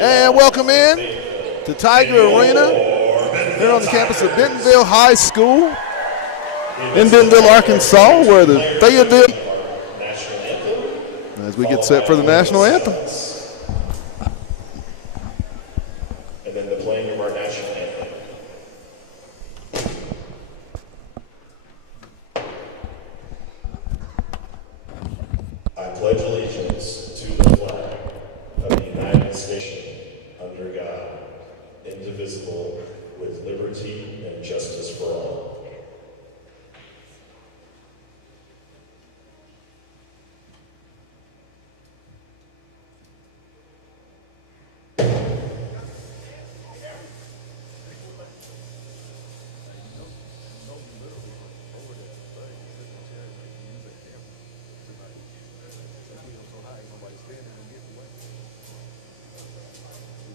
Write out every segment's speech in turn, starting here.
And welcome in to Tiger Arena here on the campus of Bentonville High School in Bentonville, Arkansas, where the Fayetteville, as we get set for the national anthem. And then the playing of our national anthem. I pledge allegiance to the flag of the United States, under God, indivisible, with liberty and justice for all.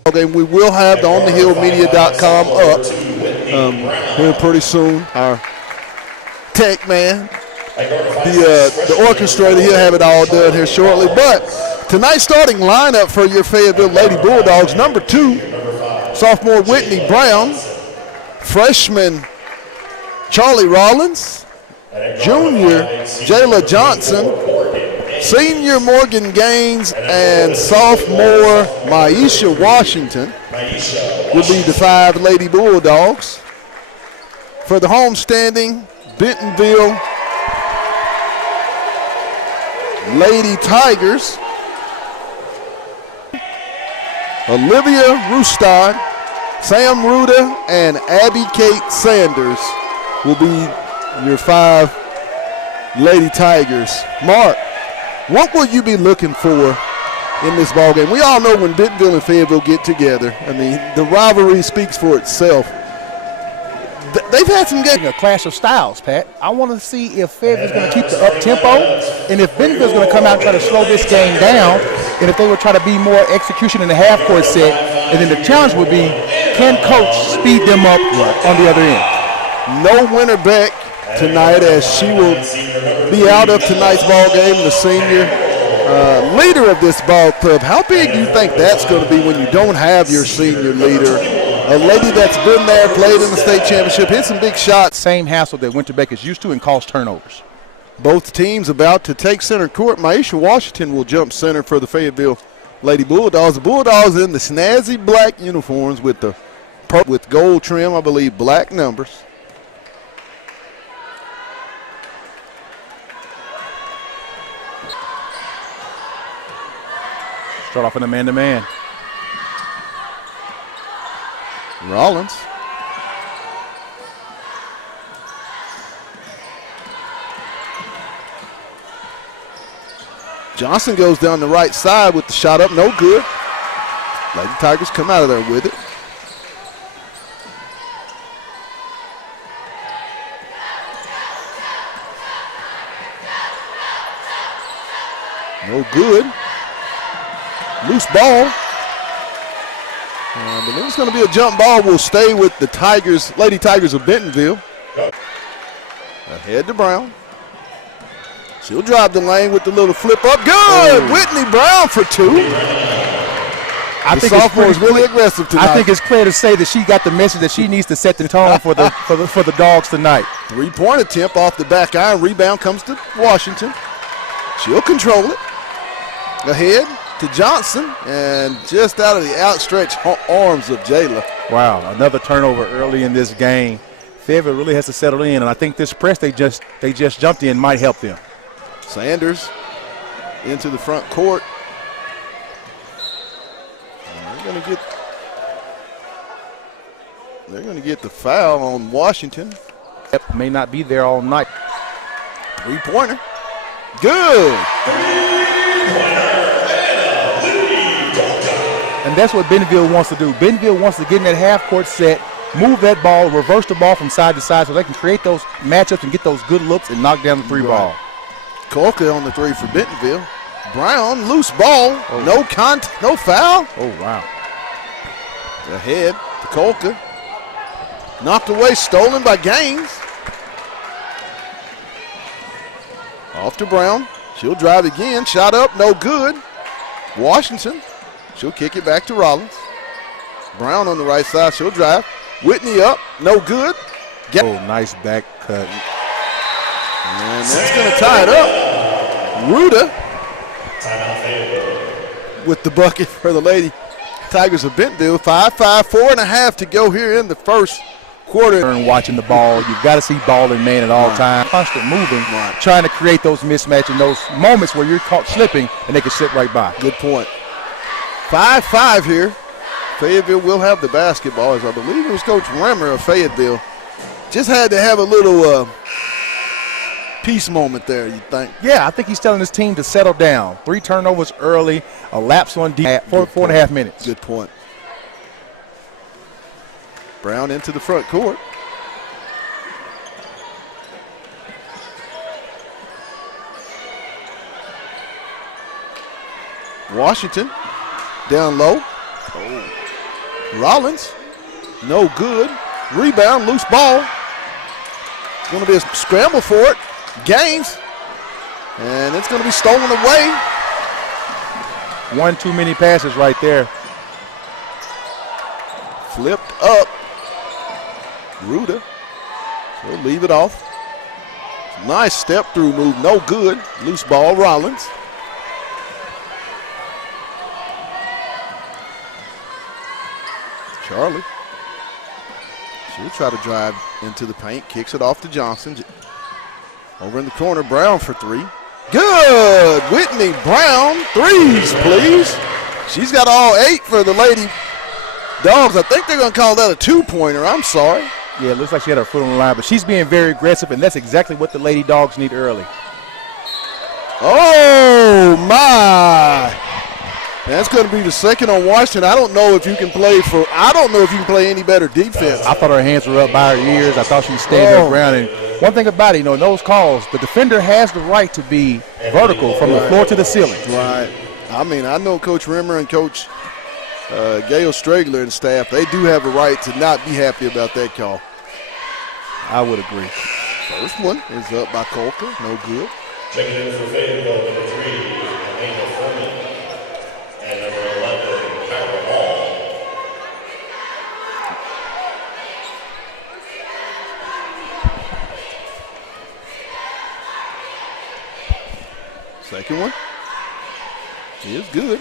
Okay, we will have the onthehillmedia.com up here pretty soon. Our tech man, the orchestrator, he'll have it all done here shortly. But tonight's starting lineup for your Fayetteville Lady Bulldogs: number 2, sophomore Whitney Brown, freshman Charlie Rollins, junior Jayla Johnson, senior Morgan Gaines, and sophomore Maisha Washington will be the 5 Lady Bulldogs. For the homestanding Bentonville Lady Tigers, Olivia Rustad, Sam Ruda, and Abby Kate Sanders will be your 5 Lady Tigers. Mark, what will you be looking for in this ballgame? We all know when Bentonville and Fayetteville get together, I mean, the rivalry speaks for itself. They've had some games. A clash of styles, Pat. I want to see if Fayetteville's going to keep the up-tempo, and if Bentonville's going to come out and try to slow this game down, and if they will try to be more execution in the half-court set, and then the challenge would be, can coach speed them up on the other end? No winner back tonight, as she will be out of tonight's ball game, the senior leader of this ball club. How big do you think that's going to be when you don't have your senior leader, a lady that's been there, played in the state championship, hit some big shots? Same hassle that Winterbeck is used to and calls turnovers. Both teams about to take center court. Maisha Washington will jump center for the Fayetteville Lady Bulldogs. The Bulldogs in the snazzy black uniforms with the with gold trim, I believe, black numbers. Start off in a man-to-man. Rollins. Johnson goes down the right side with the shot up, no good. Lady Tigers come out of there with it. No good. Loose ball. But then it's going to be a jump ball. Will stay with the Tigers, Lady Tigers of Bentonville. Ahead to Brown. She'll drive the lane with the little flip up. Good! Oh. Whitney Brown for 2. I think sophomore is really aggressive tonight. I think it's clear to say that she got the message that she needs to set the tone for the Dogs tonight. 3-point attempt off the back iron. Rebound comes to Washington. She'll control it. Ahead to Johnson, and just out of the outstretched arms of Jayla. Wow, another turnover early in this game. Fayetteville really has to settle in, and I think this press they just jumped in might help them. Sanders into the front court. And they're going to get the foul on Washington. Yep, may not be there all night. 3-pointer. Good. And that's what Bentonville wants to do. Bentonville wants to get in that half-court set, move that ball, reverse the ball from side to side so they can create those matchups and get those good looks and knock down the 3 ball. Kolka on the 3 for Bentonville. Brown, loose ball, no foul. Oh, wow. Ahead to Kolka. Knocked away, stolen by Gaines. Off to Brown. She'll drive again. Shot up, no good. Washington She'll kick it back to Rollins. Brown on the right side. She'll drive. Whitney up. No good. Oh, nice back cut. And that's going to tie it up. Ruda with the bucket for the Lady Tigers of Bentonville. 5-5, 4.5 to go here in the first quarter. And watching the ball, you've got to see ball and man at all times. Constant moving, trying to create those mismatches and those moments where you're caught slipping and they can slip right by. Good point. 5-5 here. Fayetteville will have the basketball, as I believe it was Coach Remmer of Fayetteville. Just had to have a little peace moment there, you think? Yeah, I think he's telling his team to settle down. 3 turnovers early, a lapse on D, 4.5 minutes. Good point. Brown into the front court. Washington down low. Oh. Rollins, no good. Rebound, loose ball. Going to be a scramble for it. Gaines, and it's going to be stolen away. One too many passes right there. Flipped up. Ruda, she'll leave it off. Nice step through move, no good. Loose ball, Rollins. Charlie, she'll try to drive into the paint, kicks it off to Johnson. Over in the corner, Brown for 3. Good, Whitney Brown, 3s, please. She's got all 8 for the Lady Dogs. I think they're going to call that a 2-pointer. I'm sorry. Yeah, it looks like she had her foot on the line, but she's being very aggressive, and that's exactly what the Lady Dogs need early. Oh, my. That's going to be the second on Washington. I don't know if you can play any better defense. I thought her hands were up by her ears. I thought she stayed her ground. And one thing about it, in those calls, the defender has the right to be vertical from the floor to the ceiling. Right. I mean, I know Coach Rimmer and Coach Gail Stragler and staff, they do have a right to not be happy about that call. I would agree. First one is up by Colker. No good. Checking in for Fayetteville, number 3, Elena Furman. And number 11, Kyra Hall. Second one is good.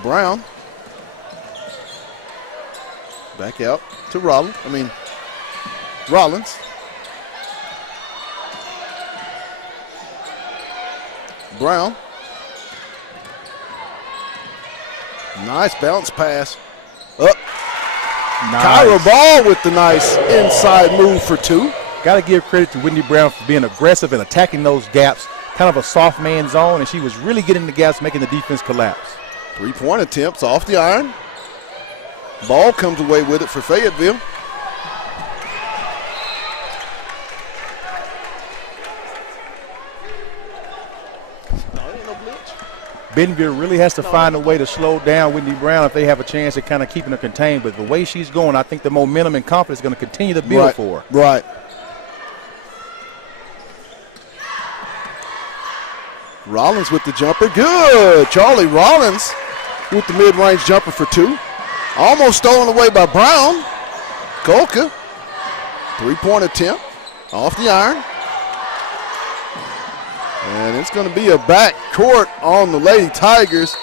Brown back out to Rollins. Brown. Nice bounce pass. Up. Nice. Kyra Ball with the nice inside move for 2. Got to give credit to Whitney Brown for being aggressive and attacking those gaps, kind of a soft man zone, and she was really getting the gaps, making the defense collapse. 3-point attempts off the iron. Ball comes away with it for Fayetteville. Bentonville really has to find a way to slow down Whitney Brown if they have a chance at kind of keeping her contained. But the way she's going, I think the momentum and confidence is going to continue to build for her. Right. Rollins with the jumper. Good. Charlie Rollins with the mid-range jumper for 2. Almost stolen away by Brown. Kolka. 3-point attempt off the iron. And it's going to be a back court on the Lady Tigers.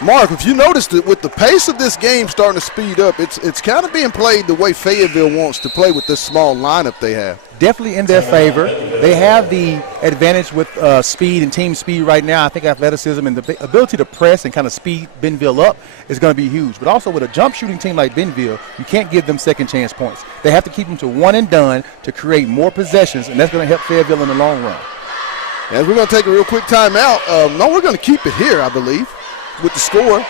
Mark, if you noticed that with the pace of this game starting to speed up, it's kind of being played the way Fayetteville wants to play with this small lineup they have. Definitely in their favor. They have the advantage with speed and team speed right now. I think athleticism and the ability to press and kind of speed Bentonville up is going to be huge. But also with a jump shooting team like Bentonville, you can't give them second chance points. They have to keep them to one and done to create more possessions, and that's going to help Fayetteville in the long run. As we're going to take a real quick timeout. No, we're going to keep it here, I believe, with the score.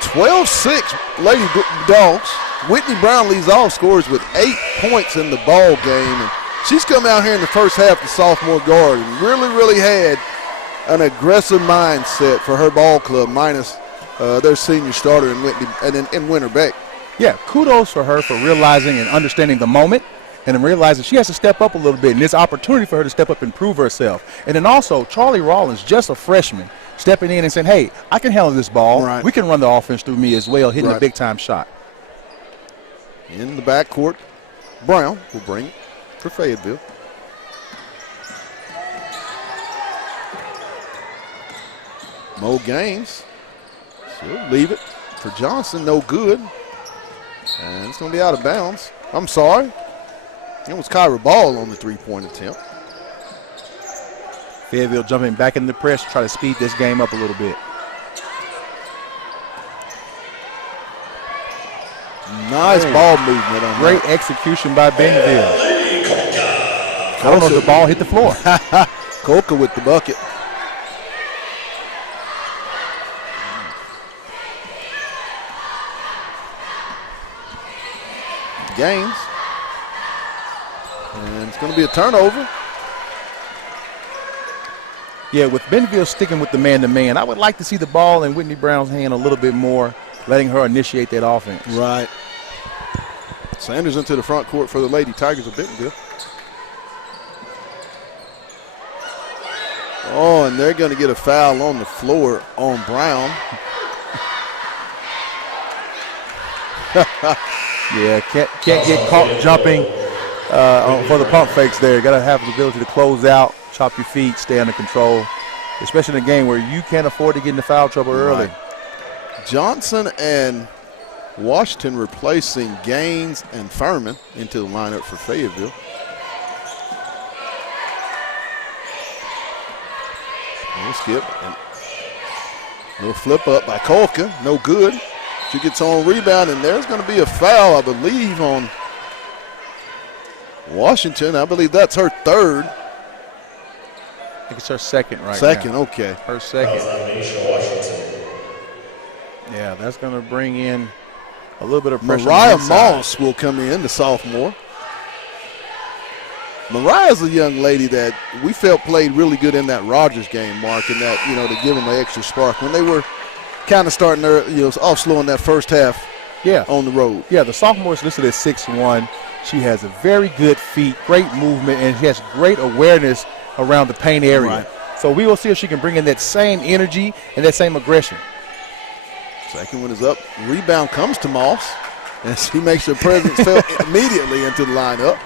12-6 Lady Dogs. Whitney Brown leads all scores with 8 points in the ball game. And she's come out here in the first half, the sophomore guard, and really had an aggressive mindset for her ball club, minus their senior starter in Winter Beck. Yeah, kudos for her for realizing and understanding the moment and then realizing she has to step up a little bit, and there's opportunity for her to step up and prove herself. And then also, Charlie Rollins, just a freshman, stepping in and saying, hey, I can handle this ball. Right. We can run the offense through me as well, hitting a big-time shot. In the backcourt, Brown will bring it for Fayetteville. Mo Gaines, she'll leave it for Johnson, no good. And it's going to be out of bounds. I'm sorry. It was Kyra Ball on the three-point attempt. Fayetteville jumping back in the press to try to speed this game up a little bit. Nice ball movement on Great execution by Bentonville. I don't know if the ball hit the floor. Coca with the bucket. Gaines. And it's going to be a turnover. Yeah, with Bentonville sticking with the man-to-man, I would like to see the ball in Whitney Brown's hand a little bit more, letting her initiate that offense. Right. Sanders into the front court for the Lady Tigers of Bentonville. Oh, and they're going to get a foul on the floor on Brown. Yeah, can't get caught jumping for the pump fakes there. Got to have the ability to close out, chop your feet, stay under control, especially in a game where you can't afford to get into foul trouble early. Right. Johnson and Washington replacing Gaines and Furman into the lineup for Fayetteville. Little skip. And little flip up by Kolka. No good. She gets on rebound, and there's going to be a foul, I believe, on Washington. I believe that's her third. I think it's her second right now. Second, okay. Her second. Yeah, that's going to bring in a little bit of pressure. Mariah Moss will come in, the sophomore. Mariah's a young lady that we felt played really good in that Rogers game, Mark, and that, to give them an extra spark when they were kind of starting their, off slow in that first half on the road. Yeah, the sophomore is listed at 6'1". She has a very good feet, great movement, and she has great awareness around the paint area. Right. So we will see if she can bring in that same energy and that same aggression. Second one is up. Rebound comes to Moss, and she makes her presence felt immediately into the lineup.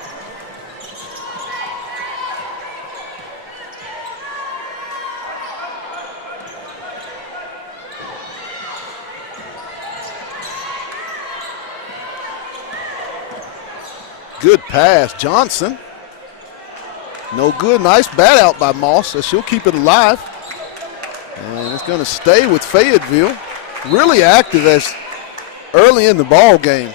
Good pass, Johnson. No good. Nice bat out by Moss, so she'll keep it alive. And it's going to stay with Fayetteville. Really active as early in the ball game.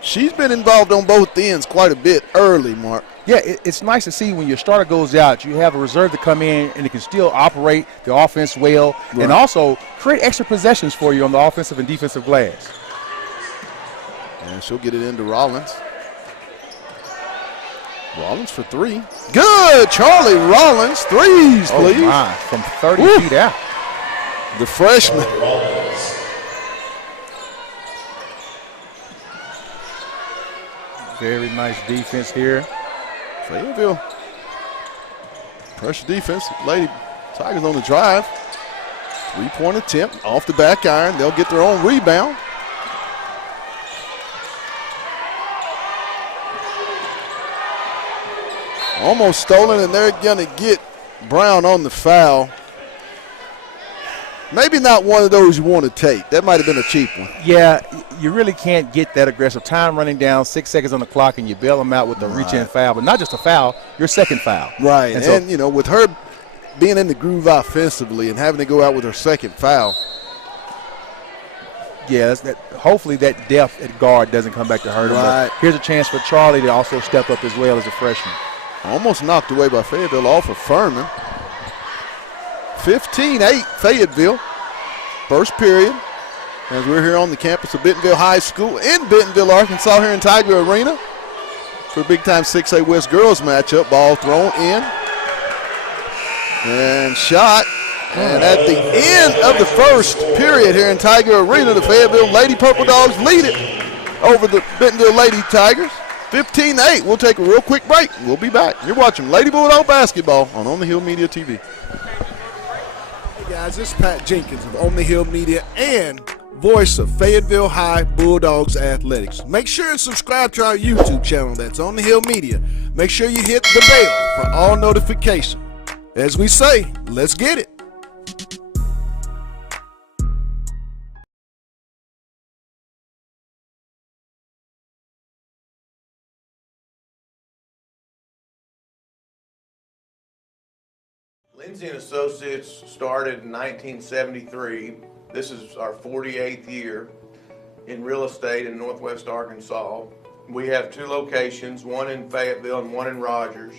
She's been involved on both ends quite a bit early, Mark. Yeah, it's nice to see when your starter goes out, you have a reserve to come in and it can still operate the offense well and also create extra possessions for you on the offensive and defensive glass. And she'll get it into Rollins. Rollins for three. Good, Charlie Rollins. Threes, please. Oh, my, from 30 feet out. The freshman. Very nice defense here. Fayetteville. Pressure defense. Lady Tigers on the drive. Three-point attempt off the back iron. They'll get their own rebound. Almost stolen, and they're going to get Brown on the foul. Maybe not one of those you want to take. That might have been a cheap one. Yeah, you really can't get that aggressive. Time running down, 6 seconds on the clock, and you bail them out with a reach-in foul. But not just a foul, your second foul. Right, and so, with her being in the groove offensively and having to go out with her second foul. Yeah, hopefully that depth at guard doesn't come back to hurt her. Right. But here's a chance for Charlie to also step up as well as a freshman. Almost knocked away by Fayetteville off of Furman. 15-8 Fayetteville. First period. As we're here on the campus of Bentonville High School in Bentonville, Arkansas, here in Tiger Arena for a big-time 6A West girls matchup. Ball thrown in. And shot. And at the end of the first period here in Tiger Arena, the Fayetteville Lady Purple Dogs lead it over the Bentonville Lady Tigers, 15-8. We'll take a real quick break. We'll be back. You're watching Lady Bulldog basketball on the Hill Media TV. Hey guys, this is Pat Jenkins of On the Hill Media and voice of Fayetteville High Bulldogs Athletics. Make sure and subscribe to our YouTube channel. That's On the Hill Media. Make sure you hit the bell for all notifications. As we say, let's get it. Lindsay & Associates started in 1973. This is our 48th year in real estate in Northwest Arkansas. We have 2 locations, one in Fayetteville and one in Rogers.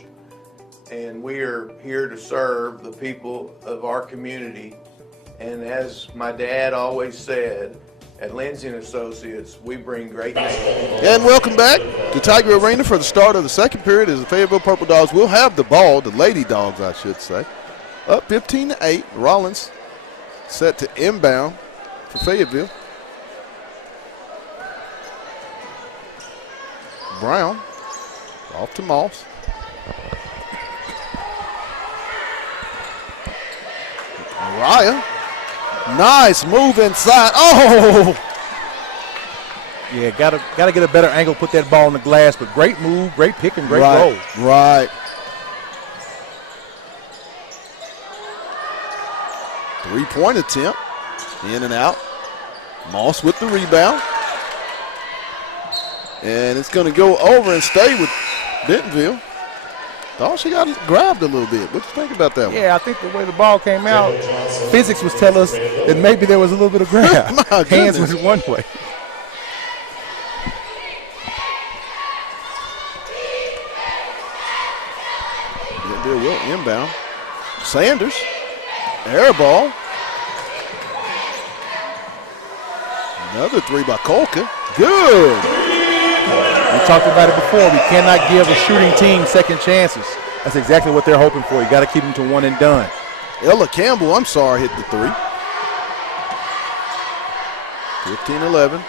And we are here to serve the people of our community. And as my dad always said, at Lindsay & Associates, we bring great names. And welcome back to Tiger Arena for the start of the second period as the Fayetteville Purple Dogs will have the ball, the Lady Dogs, I should say. Up 15-8. Rollins set to inbound for Fayetteville. Brown off to Moss. Raya. Nice move inside. Oh! Yeah, gotta get a better angle, put that ball on the glass, but great move, great pick, and great roll. Right. Three-point attempt. In and out. Moss with the rebound. And it's going to go over and stay with Bentonville. Thought she got grabbed a little bit. What do you think about that one? Yeah, I think the way the ball came out, physics was telling us that maybe there was a little bit of grab. My Hands goodness. was one way. Bentonville will inbound. Sanders. Air ball. Another three by Kolka. Good. We talked about it before. We cannot give a shooting team second chances. That's exactly what they're hoping for. You got to keep them to one and done. Ella Campbell, I'm sorry, hit the three. 15-11.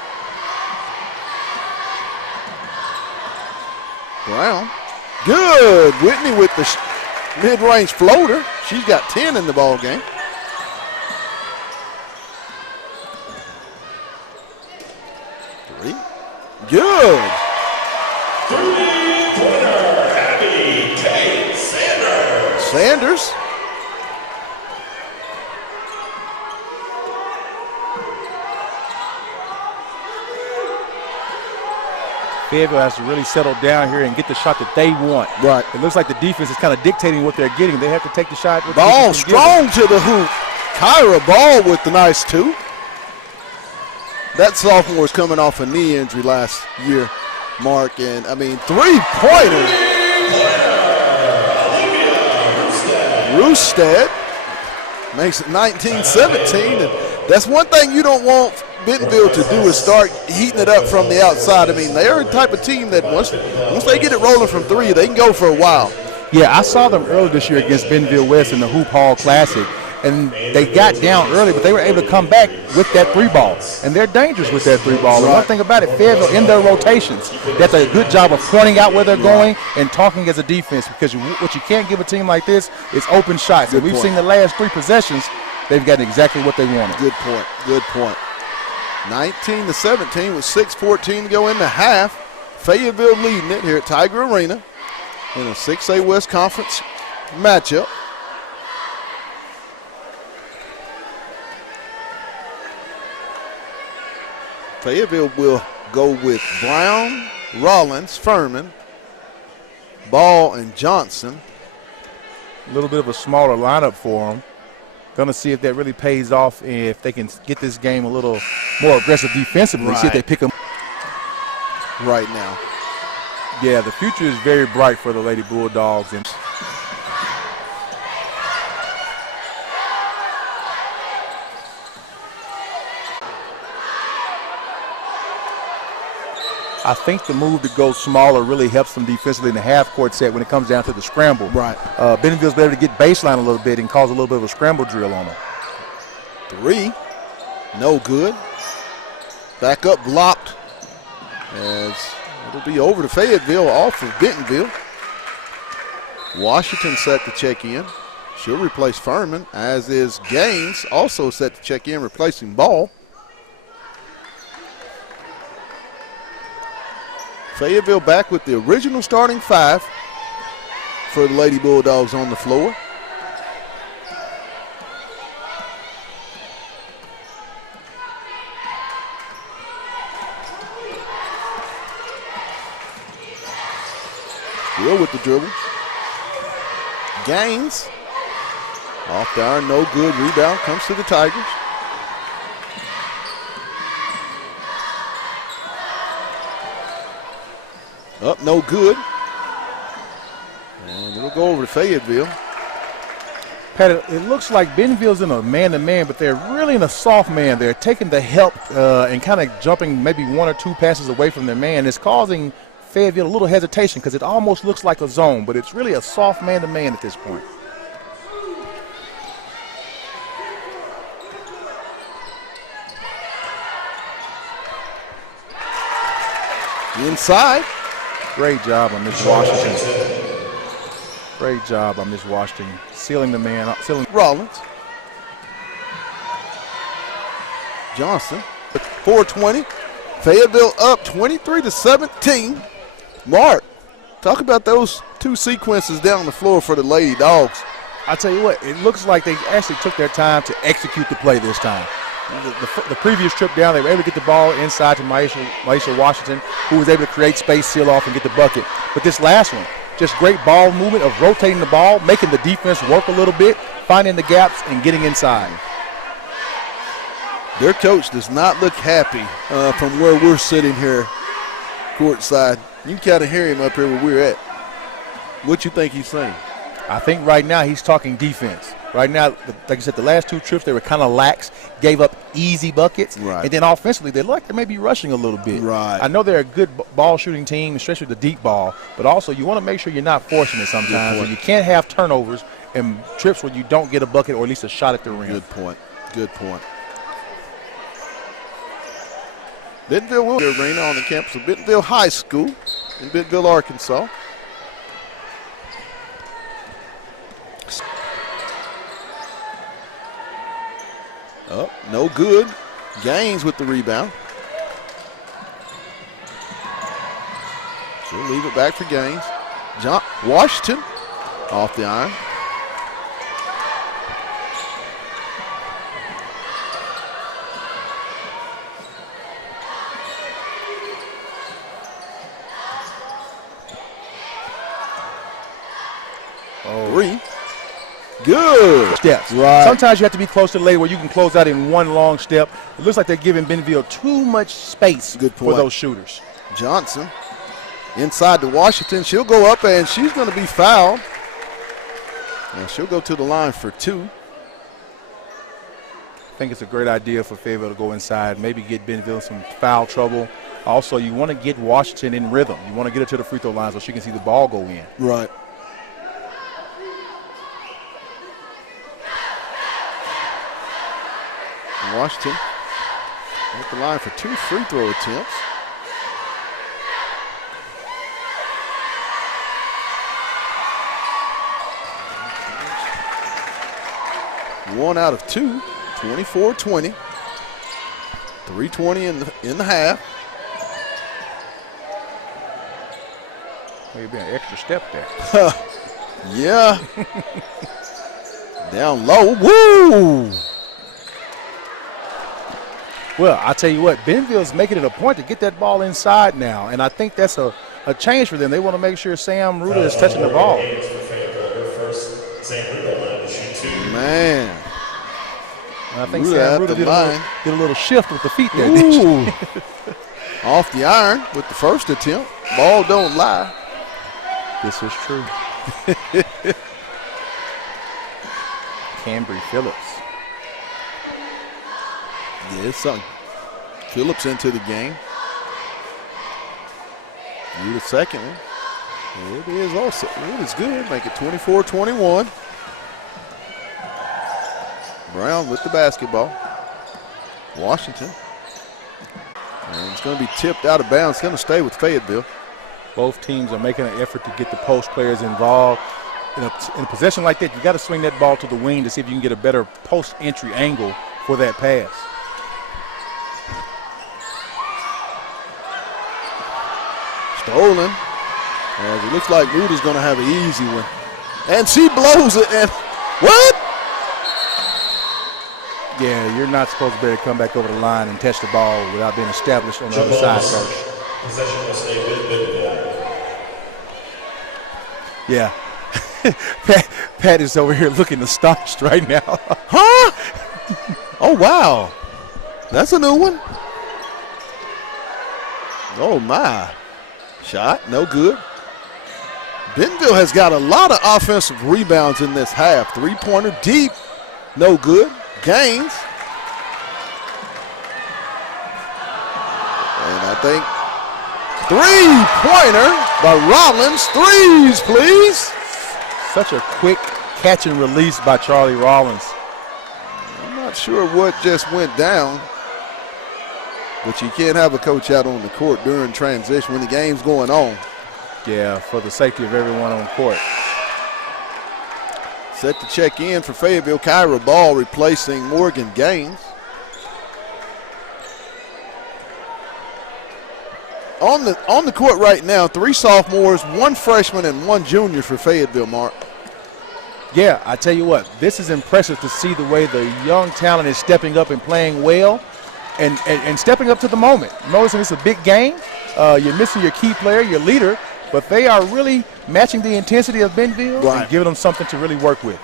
Brown. Good. Whitney with the mid-range floater. She's got 10 in the ball game. Three. Good. Three-pointer, Abby Kate Sanders. Sanders. Fayetteville has to really settle down here and get the shot that they want. Right. It looks like the defense is kind of dictating what they're getting. They have to take the shot. What the Ball defense can give them. strong to the hoop. Kyra Ball with the nice two. That sophomore was coming off a knee injury last year, Mark. And, I mean, three-pointer. Roosted makes it 19-17. And that's one thing you don't want Bentonville to do is start heating it up from the outside. I mean, they're the type of team that once they get it rolling from three, they can go for a while. Yeah, I saw them earlier this year against Bentonville West in the Hoop Hall Classic, and they got down early, but they were able to come back with that three ball, and they're dangerous with that three ball. And one thing about it, Fayetteville in their rotations, that's a good job of pointing out where they're going and talking as a defense, because what you can't give a team like this is open shots. And we've seen the last 3 possessions, they've gotten exactly what they wanted. Good point. Good point. 19-17 with 6:14 to go in the half. Fayetteville leading it here at Tiger Arena in a 6A West Conference matchup. Fayetteville will go with Brown, Rollins, Furman, Ball, and Johnson. A little bit of a smaller lineup for them. Going to see if that really pays off, and if they can get this game a little more aggressive defensively, see if they pick them right now. Yeah, the future is very bright for the Lady Bulldogs. And I think the move to go smaller really helps them defensively in the half-court set when it comes down to the scramble. Right. Bentonville's better to get baseline a little bit and cause a little bit of a scramble drill on them. Three, no good. Back up blocked as It'll be over to Fayetteville off of Bentonville. Washington set to check in. She'll replace Furman, as is Gaines, also set to check in, replacing Ball. Fayetteville back with the original starting 5 for the Lady Bulldogs on the floor. Will with the dribble. Gaines. Off the iron, no good. Rebound comes to the Tigers. Up, no good. And it'll go over to Fayetteville. Pat, it looks like Bentonville's in a man-to-man, but they're really in a soft man. They're taking the help and kind of jumping maybe 1 or 2 passes away from their man. It's causing Fayetteville a little hesitation because it almost looks like a zone, but it's really a soft man-to-man at this point. Inside. Great job on Miss Washington. Great job on Miss Washington. Sealing the man up. Rollins. Johnson. 4:20. Fayetteville up 23-17. Mark, talk about those 2 sequences down the floor for the Lady Dogs. I tell you what, it looks like they actually took their time to execute the play this time. The previous trip down, they were able to get the ball inside to Maisha Washington, who was able to create space, seal off, and get the bucket. But this last one, just great ball movement of rotating the ball, making the defense work a little bit, finding the gaps, and getting inside. Their coach does not look happy from where we're sitting here courtside. You can kind of hear him up here where we're at. What you think he's saying? I think right now he's talking defense. Right now, like I said, the last 2 trips they were kind of lax, gave up easy buckets, right. And then offensively they look like they may be rushing a little bit. Right. I know they're a good ball shooting team, especially the deep ball, but also you want to make sure you're not forcing it sometimes, and you can't have turnovers and trips where you don't get a bucket or at least a shot at the rim. Good point. Good point. Bentonville will be arena on the campus of Bentonville High School in Bentonville, Arkansas. Up, no good. Gaines with the rebound. She'll leave it back for Gaines. Washington off the iron. Three. Good. Steps. Right. Sometimes you have to be close to the lane where you can close out in one long step. It looks like they're giving Bentonville too much space for those shooters. Johnson inside to Washington. She'll go up and she's going to be fouled. And she'll go to the line for 2. I think it's a great idea for Fayetteville to go inside, maybe get Bentonville some foul trouble. Also, you want to get Washington in rhythm. You want to get her to the free throw line so she can see the ball go in. Right. Washington at the line for 2 free throw attempts. One out of 2, 24-20. 3:20 in the half. Maybe an extra step there. Yeah. Down low. Woo! Well, I tell you what, Bentonville's making it a point to get that ball inside now, and I think that's a change for them. They want to make sure Sam Ruda is touching the ball. Man. And I think Sam Ruda did a little shift with the feet there. Ooh. Off the iron with the first attempt. Ball don't lie. This is true. Cambry Phillips. Yeah, it's something. Phillips into the game. Need a second one. It is also. It is good. Make it 24-21. Brown with the basketball. Washington. And it's going to be tipped out of bounds. It's going to stay with Fayetteville. Both teams are making an effort to get the post players involved. In a possession like that, you got to swing that ball to the wing to see if you can get a better post entry angle for that pass. Stolen. As it looks like Ruda's going to have an easy one. And she blows it. And what? Yeah, you're not supposed to be able to come back over the line and touch the ball without being established on the other side first. Possession will stay with Bentonville. Yeah. Pat is over here looking astonished right now. Huh? Oh, wow. That's a new one. Oh, my. Shot, no good. Bentonville has got a lot of offensive rebounds in this half. Three-pointer deep, no good. Gaines. And I think three-pointer by Rollins. Threes, please. Such a quick catch and release by Charlie Rollins. I'm not sure what just went down, but you can't have a coach out on the court during transition when the game's going on. Yeah, for the safety of everyone on court. Set to check in for Fayetteville. Kyra Ball replacing Morgan Gaines. On the court right now, 3 sophomores, 1 freshman, and 1 junior for Fayetteville, Mark. Yeah, I tell you what, this is impressive to see the way the young talent is stepping up and playing well and stepping up to the moment. Noticing it's a big game. You're missing your key player, your leader, but they are really matching the intensity of Bentonville and giving them something to really work with.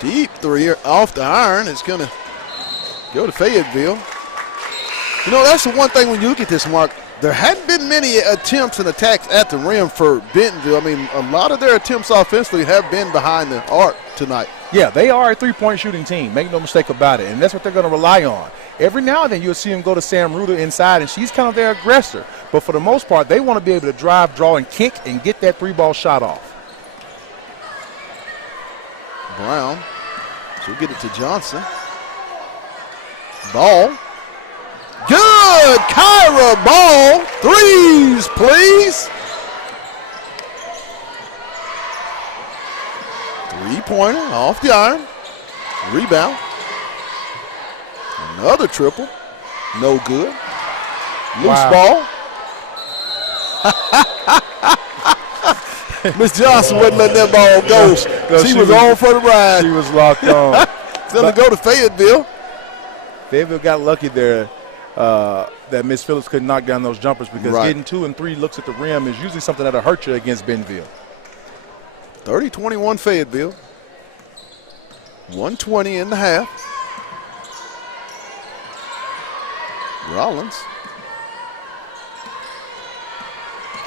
Deep three off the iron. It's going to go to Fayetteville. You know, that's the one thing when you look at this, Mark. There hadn't been many attempts and attacks at the rim for Bentonville. I mean, a lot of their attempts offensively have been behind the arc tonight. Yeah, they are a three-point shooting team. Make no mistake about it. And that's what they're going to rely on. Every now and then you'll see them go to Sam Ruda inside, and she's kind of their aggressor. But for the most part, they want to be able to drive, draw, and kick and get that 3-ball shot off. Brown. She'll get it to Johnson. Ball. Good! Kyra Ball. Threes, please. 3-pointer off the iron. Rebound. Another triple. No good. Loose ball. Miss Johnson wouldn't let that ball go. No, she was on for the ride. She was locked on. It's going to go to Fayetteville. Fayetteville got lucky there that Miss Phillips couldn't knock down those jumpers because getting 2 and 3 looks at the rim is usually something that'll hurt you against Bentonville. 30-21 Fayetteville. 120 in the half. Rollins.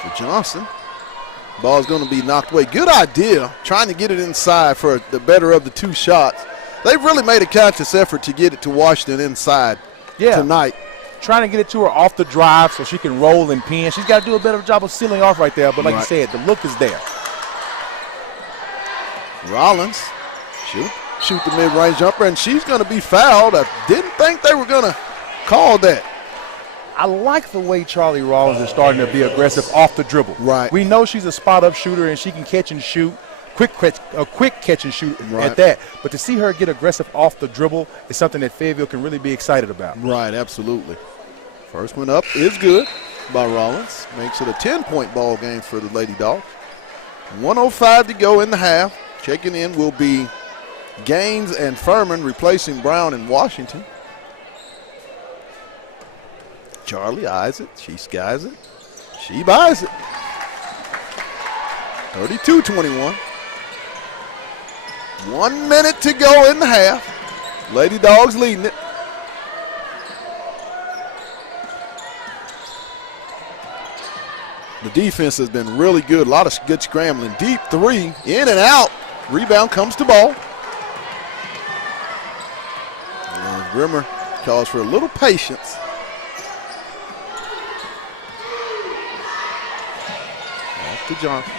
For Johnson. Ball's going to be knocked away. Good idea, trying to get it inside for the better of the 2 shots. They've really made a conscious effort to get it to Washington inside tonight. Trying to get it to her off the drive so she can roll and pin. She's got to do a better job of sealing off right there, but like you said, the look is there. Rollins shoot the mid-range jumper, and she's going to be fouled. I didn't think they were going to call that. I like the way Charlie Rollins is starting to be aggressive off the dribble. Right. We know she's a spot-up shooter, and she can catch and shoot. Quick catch and shoot at that. But to see her get aggressive off the dribble is something that Fayetteville can really be excited about. Right, absolutely. First one up is good by Rollins. Makes it a 10-point ball game for the Lady Dogs. 1:05 to go in the half. Checking in will be Gaines and Furman replacing Brown and Washington. Charlie eyes it. She skies it. She buys it. 32-21. 1 minute to go in the half. Lady Dogs leading it. The defense has been really good. A lot of good scrambling. Deep three, in and out. Rebound comes to ball. And Rimmer calls for a little patience. Off to Johnson.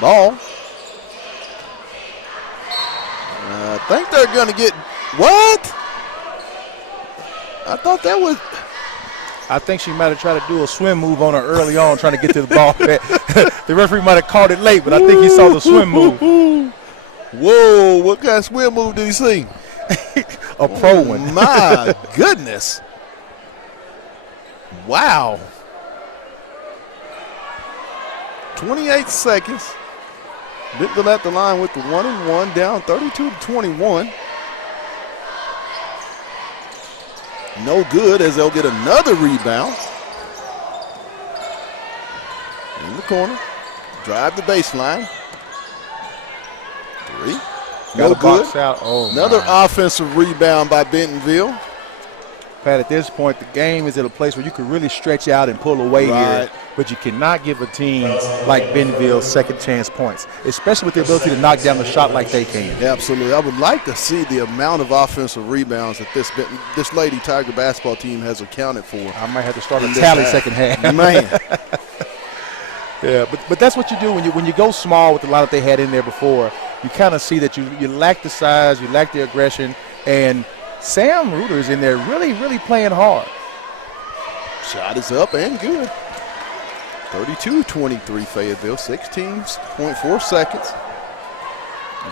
Ball. I think they're going to get, what? I thought that was. I think she might have tried to do a swim move on her early on, trying to get to the ball. The referee might have caught it late, but I think he saw the swim move. Whoa, what kind of swim move did he see? A pro one. My goodness. Wow. 28 seconds. Bentonville at the line with the 1-1, down 32-21. No good as they'll get another rebound. In the corner. Drive the baseline. 3. No Got a good. box out. Oh, Another my. offensive rebound by Bentonville. Pat, at this point, the game is at a place where you can really stretch out and pull away Right. here, but you cannot give a team like Bentonville second chance points, especially with the ability to knock down the shot like they can. Absolutely. I would like to see the amount of offensive rebounds that this Lady Tiger basketball team has accounted for. I might have to start a In this tally half. second half. Man. Yeah, but that's what you do when you go small with the lineup they had in there before. You kind of see that you lack the size, you lack the aggression, and Sam Reuter is in there really playing hard. Shot is up and good. 32-23 Fayetteville, 16.4 seconds.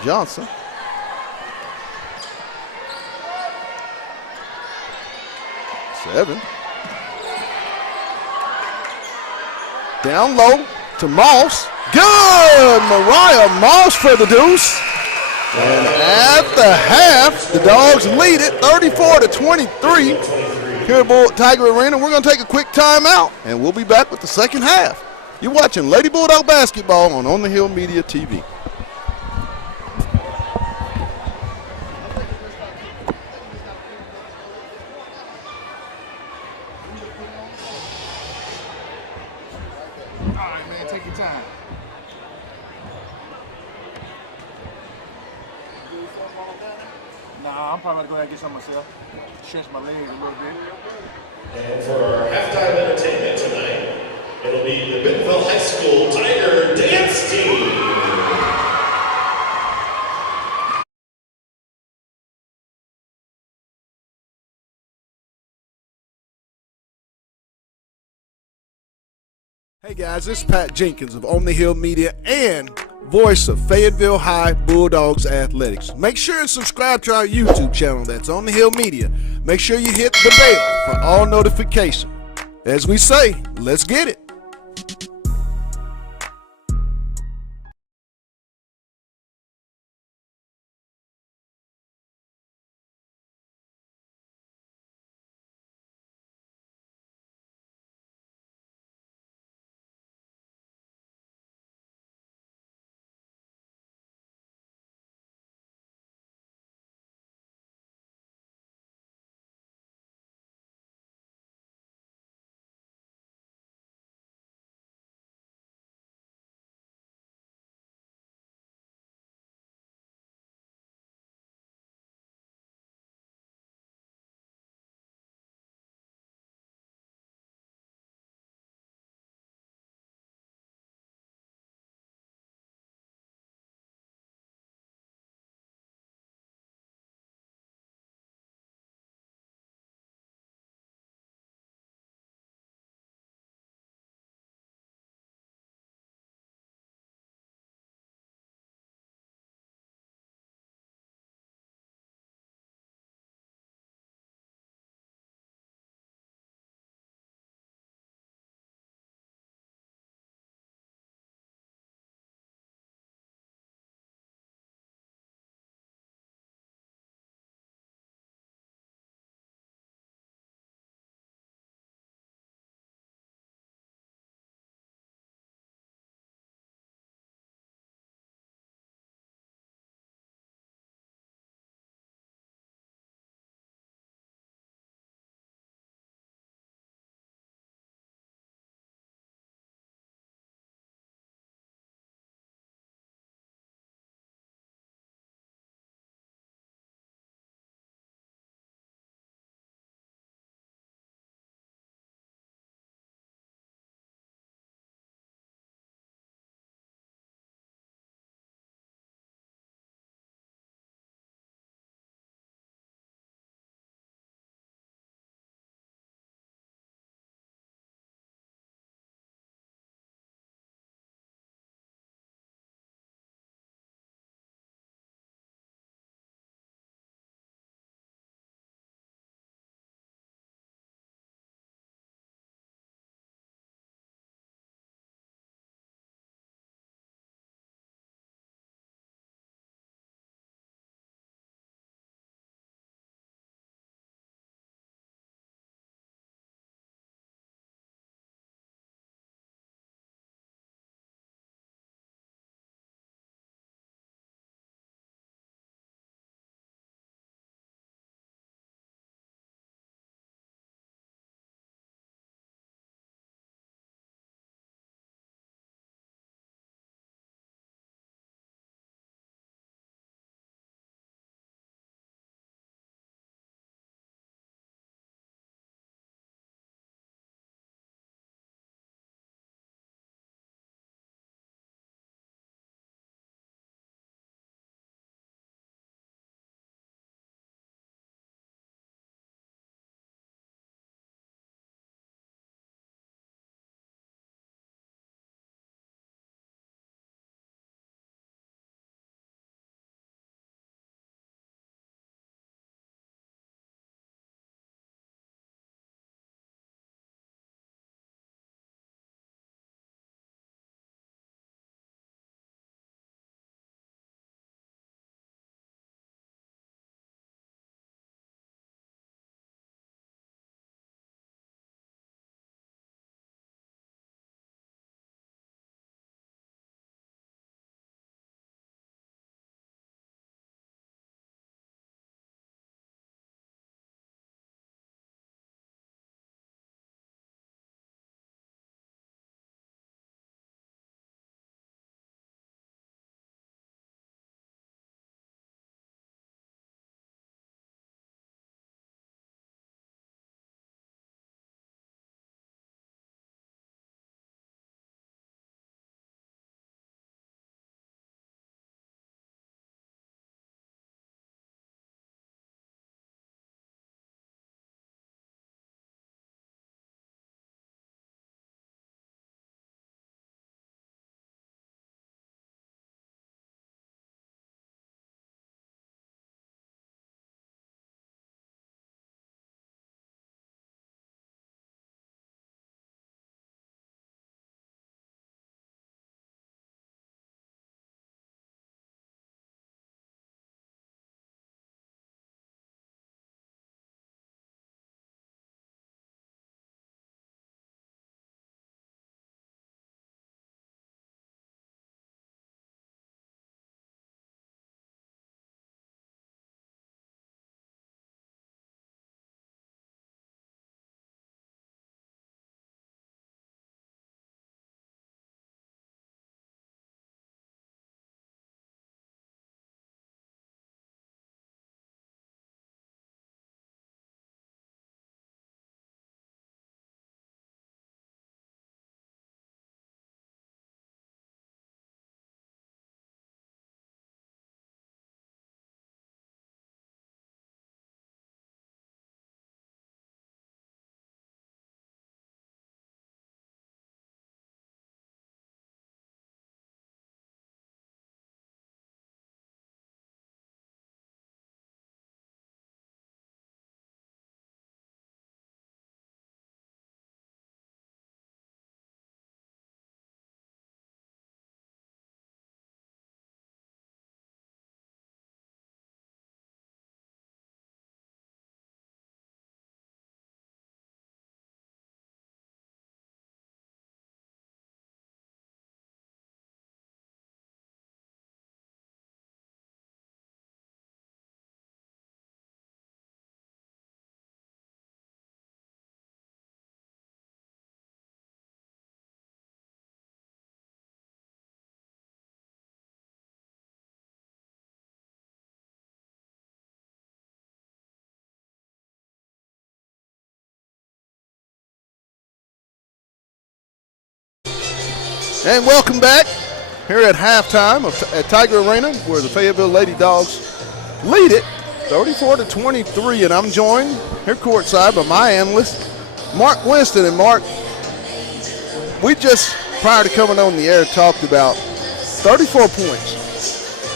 Johnson. Seven. Down low to Moss. Good! Mariah Moss for the deuce. And at the half, the Dogs lead it 34-23 here at Tiger Arena. We're going to take a quick timeout, and we'll be back with the second half. You're watching Lady Bulldog Basketball on the Hill Media TV. All right, man, take your time. Nah, I'm probably going to go ahead and get some myself. Stretch my legs a little bit. And for our halftime entertainment tonight, it'll be the Bentonville High School Tiger Dance Team. Hey guys, this is Pat Jenkins of On the Hill Media and voice of Fayetteville High Bulldogs Athletics. Make sure and subscribe to our YouTube channel that's On the Hill Media. Make sure you hit the bell for all notifications. As we say, let's get it. And welcome back here at halftime at Tiger Arena, where the Fayetteville Lady Dogs lead it 34-23. And I'm joined here courtside by my analyst, Mark Winston. And Mark, we just, prior to coming on the air, talked about 34 points.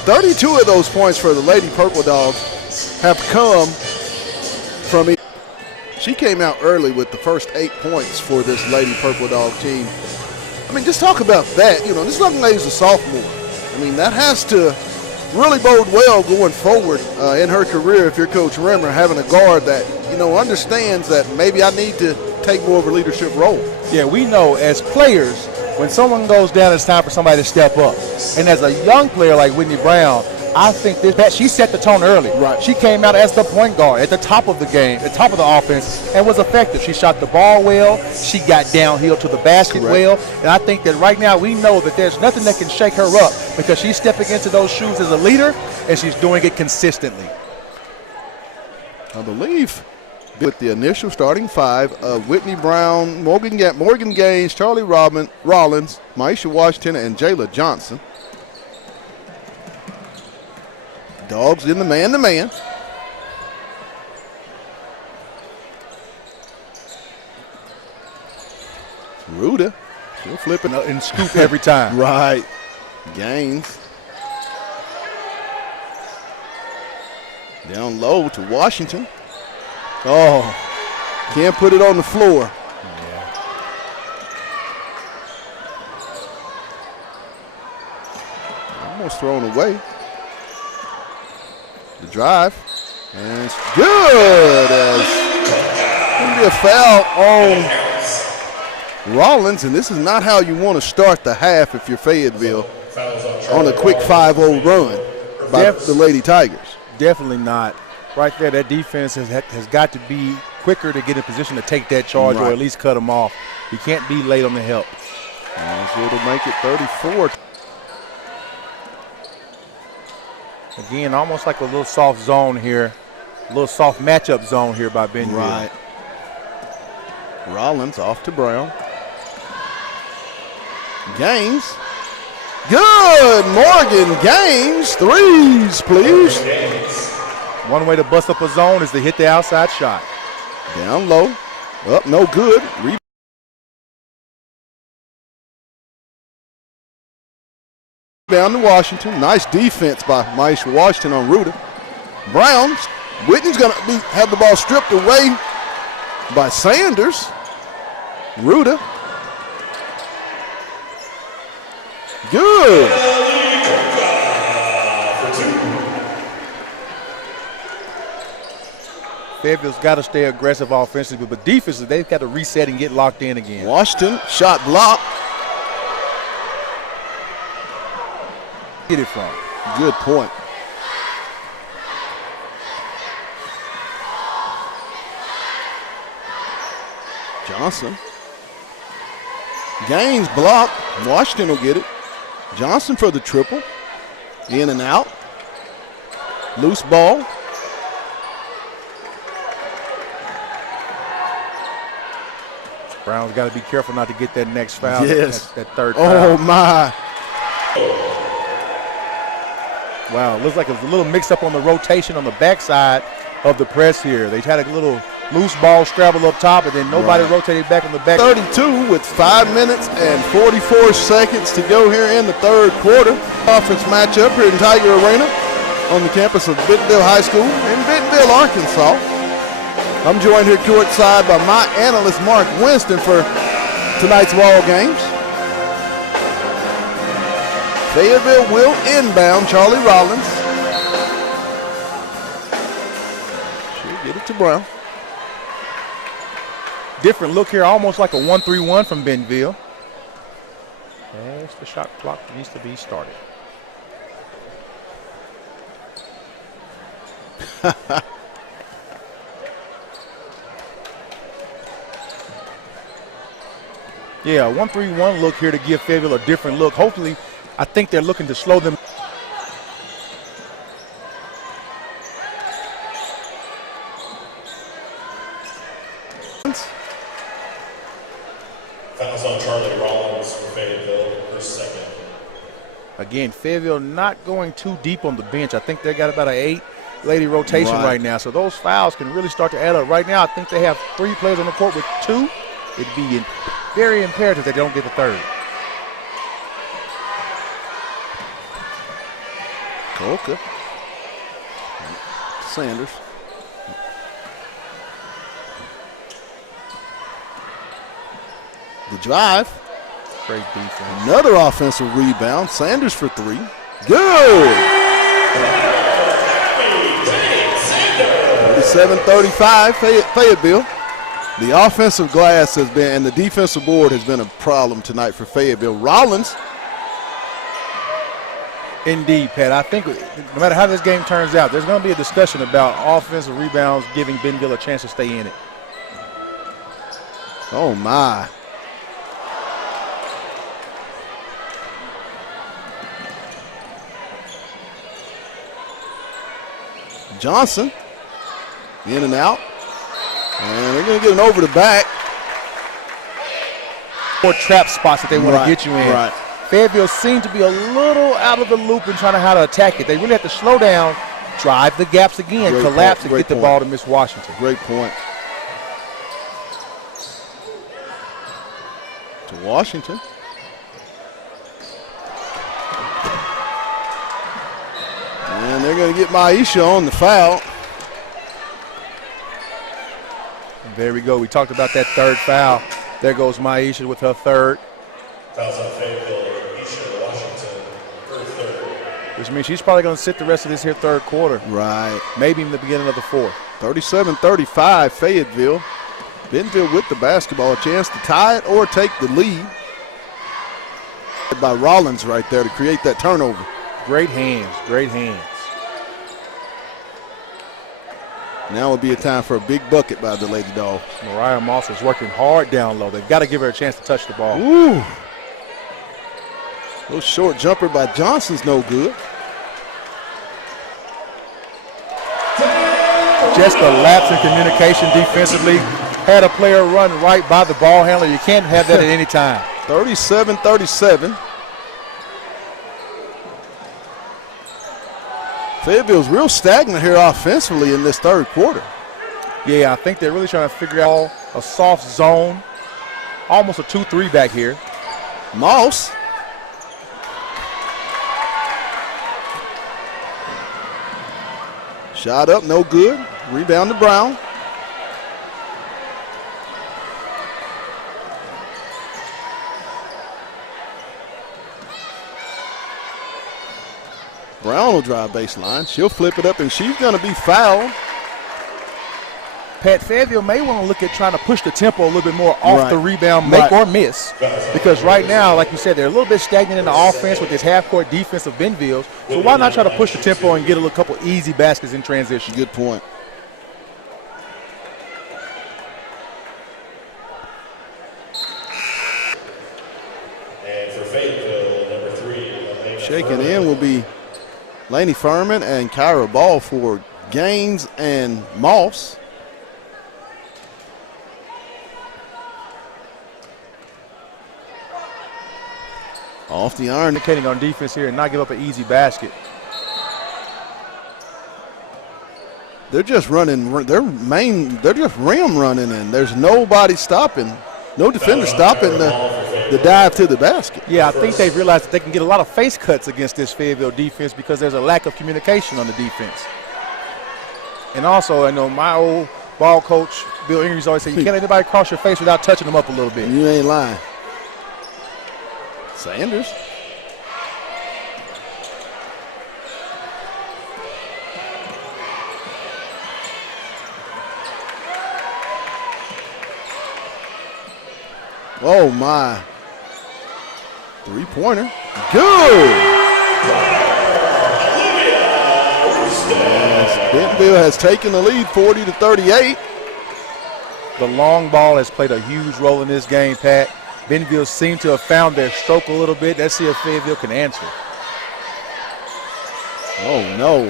32 of those points for the Lady Purple Dogs have come from it. She came out early with the first 8 points for this Lady Purple Dog team. I mean, just talk about that. You know, this young lady's a sophomore. I mean, that has to really bode well going forward in her career if you're Coach Rimmer, having a guard that, you know, understands that maybe I need to take more of a leadership role. Yeah, we know as players, when someone goes down, it's time for somebody to step up. And as a young player like Whitney Brown, I think she set the tone early. Right. She came out as the point guard at the top of the game, at the top of the offense, and was effective. She shot the ball well. She got downhill to the basket well. And I think that right now we know that there's nothing that can shake her up because she's stepping into those shoes as a leader, and she's doing it consistently. I believe with the initial starting five of Whitney Brown, Morgan Gaines, Charlie Rollins, Maisha Washington, and Jayla Johnson. Dogs in the man-to-man. Ruda, she'll flip it And scoop every time. right. Gaines. Down low to Washington. Oh, can't put it on the floor. Almost thrown away. The drive, and it's good as going to be a foul on Rollins, and this is not how you want to start the half if you're Fayetteville on a quick 5-0 run by the Lady Tigers. Definitely not. Right there, that defense has got to be quicker to get in position to take that charge or at least cut them off. You can't be late on the help. And it'll make it 34. Again, almost like a little soft zone here, a little soft matchup zone here by Bentonville. Right. Rollins off to Brown. Gaines. Good. Morgan Gaines. Threes, please. One way to bust up a zone is to hit the outside shot. Down low. Up, no good. Rebound to Washington. Nice defense by Maisha Washington on Ruda. Brown. Whitney's going to have the ball stripped away by Sanders. Ruda. Good. Fayetteville's got to stay aggressive offensively, but defensively, they've got to reset and get locked in again. Washington, shot blocked. Get it from. Good point. Johnson. Gaines blocked. Washington will get it. Johnson for the triple. In and out. Loose ball. Brown's got to be careful not to get that next foul. Yes. That third foul. Oh, my. Wow, it looks like it was a little mix-up on the rotation on the backside of the press here. They had a little loose ball scrabble up top, and then nobody rotated back on the back. 32 with 5 minutes and 44 seconds to go here in the third quarter. Conference matchup here in Tiger Arena on the campus of Bentonville High School in Bentonville, Arkansas. I'm joined here courtside by my analyst, Mark Winston, for tonight's ball games. Fayetteville will inbound Charlie Rollins. She'll get it to Brown. Different look here, almost like a 1-3-1 from Bentonville. As the shot clock needs to be started. Yeah, a 1-3-1 look here to give Fayetteville a different look. Hopefully, I think they're looking to slow them. Fouls on Charlie Rollins for Fayetteville, her Again, Fayetteville not going too deep on the bench. I think they got about an 8-lady rotation right now. So those fouls can really start to add up. Right now, I think they have 3 players on the court with 2. It'd be very imperative that they don't get the 3rd. Colca. Sanders. The drive. Great defense. Another offensive rebound. Sanders for 3. Good. 37-35 Fayetteville. The offensive glass has been, and the defensive board has been a problem tonight for Fayetteville. Rollins. Indeed, Pat. I think no matter how this game turns out, there's going to be a discussion about offensive rebounds giving Bentonville a chance to stay in it. Oh, my. Johnson. In and out. And they're going to get an over the back. 4 trap spots that they want to get you in. Right. Fayetteville seemed to be a little out of the loop in trying to how to attack it. They really have to slow down, drive the gaps again, collapse, and get the ball to Miss Washington. Great point. To Washington. And they're going to get Maisha on the foul. There we go. We talked about that 3rd foul. There goes Maisha with her 3rd. Fouls on Fayetteville, Isha Washington, her 3rd. Which means she's probably going to sit the rest of this here 3rd quarter. Right. Maybe in the beginning of the 4th. 37-35 Fayetteville. Bentonville with the basketball, a chance to tie it or take the lead. By Rollins right there to create that turnover. Great hands, great hands. Now would be a time for a big bucket by the Lady Dogs. Mariah Moss is working hard down low. They've got to give her a chance to touch the ball. Ooh. Little short jumper by Johnson's no good. Just a lapse in communication defensively. Had a player run right by the ball handler. You can't have that at any time. 37-37. Fayetteville's real stagnant here offensively in this 3rd quarter. Yeah, I think they're really trying to figure out a soft zone. Almost a 2-3 back here. Moss. Shot up, no good. Rebound to Brown. Brown will drive baseline. She'll flip it up, and she's going to be fouled. Pat, Fayetteville may want to look at trying to push the tempo a little bit more off the rebound, make or miss. Because right now, like you said, they're a little bit stagnant in the offense with this half-court defense of Bentonville. So why not try to push the tempo and get a couple easy baskets in transition? Good point. And for Fayetteville, number 3. Shaking in will be Laney Furman and Kyra Ball for Gaines and Moss. Off the iron. Indicating on defense here and not give up an easy basket. They're just running. They're just rim running, and there's nobody stopping. No defender stopping the dive to the basket. Yeah, I think they've realized that they can get a lot of face cuts against this Fayetteville defense because there's a lack of communication on the defense. And also, I know my old ball coach, Bill Ingers, always said, you can't let anybody cross your face without touching them up a little bit. You ain't lying. Sanders. Oh, my. Three-pointer. Good. Yes, Bentonville has taken the lead 40-38. The long ball has played a huge role in this game, Pat. Bentonville seemed to have found their stroke a little bit. Let's see if Fayetteville can answer. Oh, no.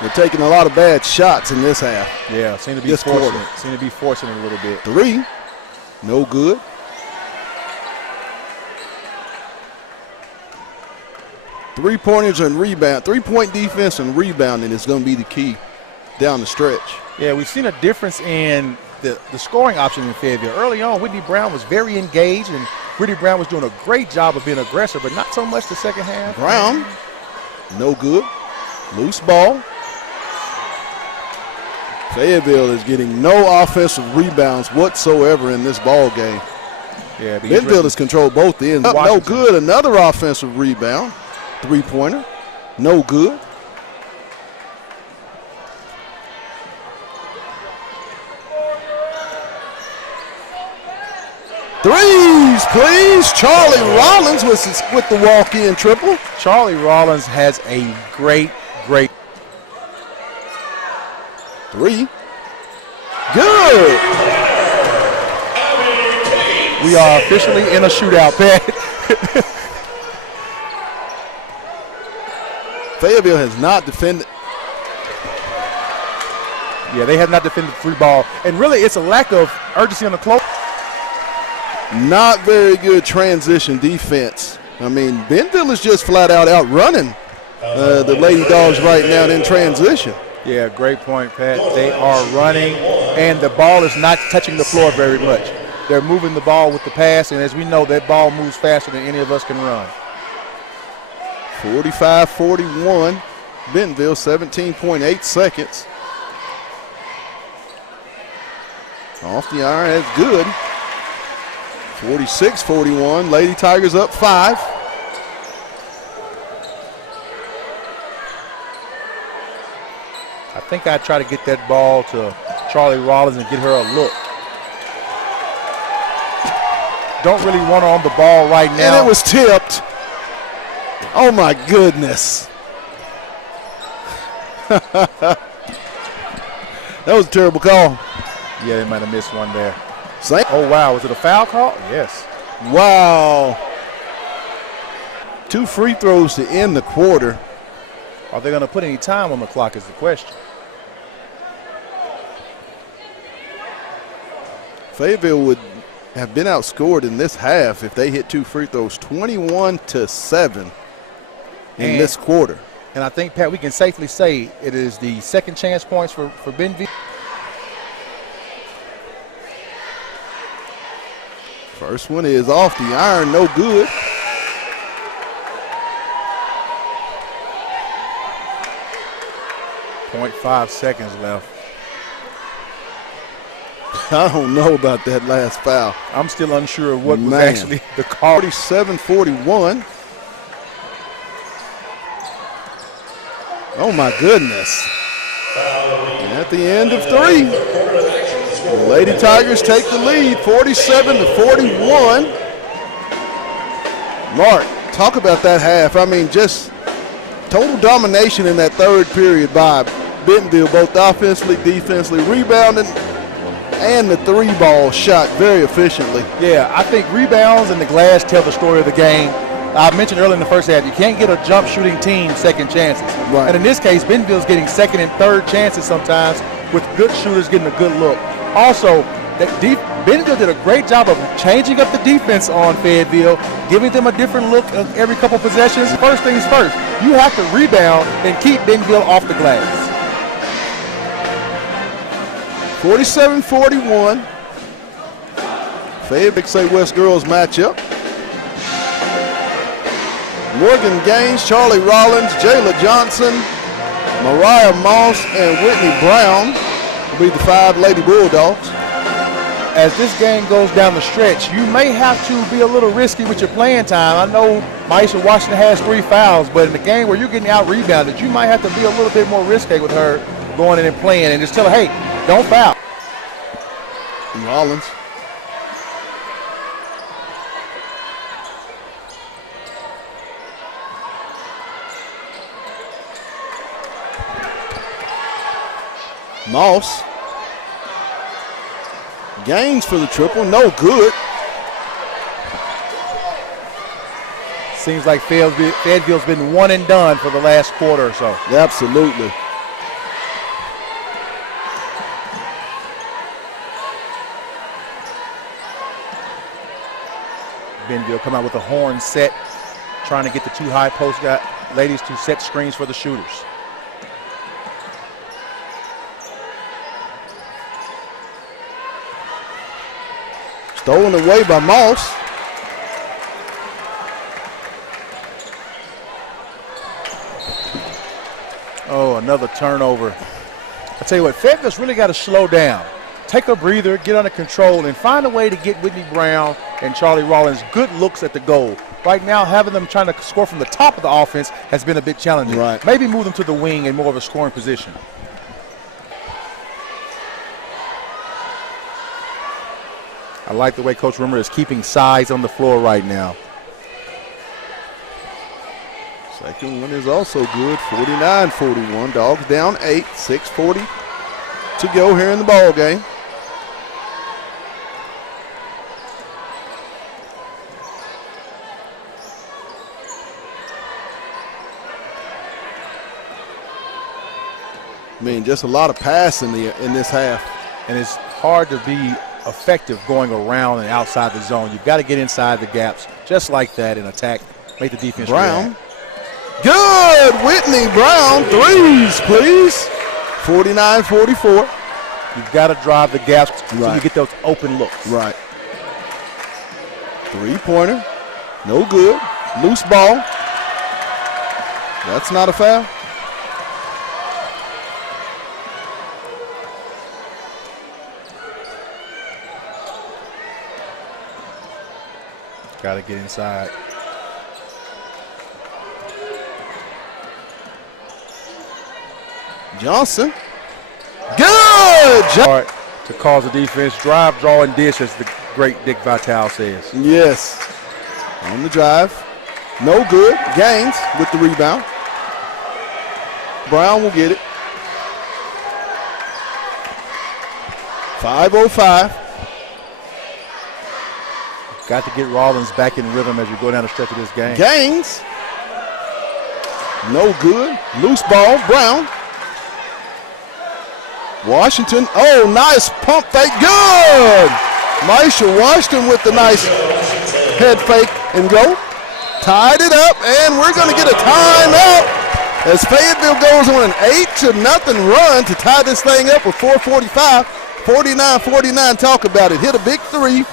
They're taking a lot of bad shots in this half. Yeah, seem to be forcing it a little bit. Three. No good. 3-pointers and rebound. 3-point defense and rebounding is going to be the key down the stretch. Yeah, we've seen a difference in the scoring option in Fayetteville. Early on, Whitney Brown was very engaged, and Whitney Brown was doing a great job of being aggressive, but not so much the second half. Brown, no good. Loose ball. Fayetteville is getting no offensive rebounds whatsoever in this ball game. Yeah, Bentonville has controlled both ends. No good. Another offensive rebound. 3-pointer. No good. Threes, please. Charlie Rollins with the walk-in triple. Charlie Rollins has a great. Three. Good. We are officially in a shootout, Pat. Fayetteville has not defended. Yeah, they have not defended the free ball. And really, it's a lack of urgency on the clock. Not very good transition defense. I mean, Bentonville is just flat out outrunning the Lady Dogs right now in transition. Yeah, great point, Pat. They are running, and the ball is not touching the floor very much. They're moving the ball with the pass, and as we know, that ball moves faster than any of us can run. 45-41. Bentonville, 17.8 seconds. Off the iron, that's good. 46-41. Lady Tigers up 5. I think I try to get that ball to Charlie Rollins and get her a look. Don't really want her on the ball right now. And it was tipped. Oh, my goodness. That was a terrible call. Yeah, they might have missed one there. Same. Oh, wow. Was it a foul call? Yes. Wow. 2 free throws to end the quarter. Are they going to put any time on the clock is the question. Fayetteville would have been outscored in this half if they hit 2 free throws, 21-7 in this quarter. And I think, Pat, we can safely say it is the second chance points for Bentonville. First one is off the iron, no good. .5 seconds left. I don't know about that last foul. I'm still unsure of what was actually the call. 47-41. Oh, my goodness. And at the end of 3, the Lady Tigers take the lead, 47-41. Mark, talk about that half. I mean, just total domination in that third period by Bentonville, both offensively, defensively, rebounding, and the 3-ball shot very efficiently. Yeah, I think rebounds and the glass tell the story of the game. I mentioned earlier in the first half, you can't get a jump shooting team second chances. Right. And in this case, Bentonville's getting second and third chances sometimes with good shooters getting a good look. Also, Bentonville did a great job of changing up the defense on Fayetteville, giving them a different look every couple possessions. First things first, you have to rebound and keep Bentonville off the glass. 47-41. Fayetteville say West girls matchup. Morgan Gaines, Charlie Rollins, Jayla Johnson, Mariah Moss, and Whitney Brown will be the 5 Lady Bulldogs. As this game goes down the stretch, you may have to be a little risky with your playing time. I know Maisha Washington has 3 fouls, but in the game where you're getting out-rebounded, you might have to be a little bit more risky with her going in and playing and just tell her, hey, don't foul. Rollins. Moss. Gaines for the triple, no good. Seems like Fayetteville's been one and done for the last quarter or so. Absolutely. Bentonville come out with a horn set, trying to get the 2 high post ladies to set screens for the shooters. Stolen away by Moss. Oh, another turnover. I tell you what, Fayetteville's really got to slow down. Take a breather, get under control, and find a way to get Whitney Brown and Charlie Rollins good looks at the goal. Right now, having them trying to score from the top of the offense has been a bit challenging. Right. Maybe move them to the wing in more of a scoring position. I like the way Coach Rimmer is keeping size on the floor right now. Second one is also good, 49-41. Dogs down 8, 6:40 to go here in the ball game. I mean, just a lot of passing in this half. And it's hard to be effective going around and outside the zone. You've got to get inside the gaps just like that and attack, make the defense Brown. react. Good, Whitney Brown, threes, please. 49-44. You've got to drive the gaps so Right. you get those open looks. Right. Three-pointer, no good. Loose ball. That's not a foul. Got to get inside. Johnson. Good. Hard to cause the defense. Drive, draw, and dish, as the great Dick Vitale says. Yes. On the drive. No good. Gaines with the rebound. Brown will get it. 5:05. Got to get Rollins back in rhythm as you go down the stretch of this game. Gaines. No good. Loose ball. Brown. Washington. Oh, nice pump fake. Good. Maisha Washington with the nice head fake and go. Tied it up, and we're going to get a timeout as Fayetteville goes on an 8-0 run to tie this thing up with 4:45. 49-49. Talk about it. Hit a big three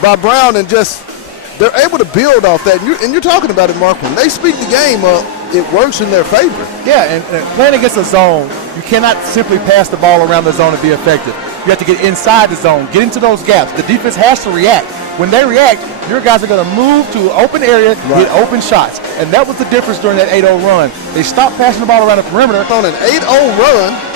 by Brown, and just they're able to build off that. And you're talking about it, Mark. When they speed the game up, it works in their favor. Yeah, and playing against a zone, you cannot simply pass the ball around the zone and be effective. You have to get inside the zone, get into those gaps. The defense has to react. When they react, your guys are going to move to an open area, get open shots. And that was the difference during that 8-0 run. They stopped passing the ball around the perimeter. On an 8-0 run,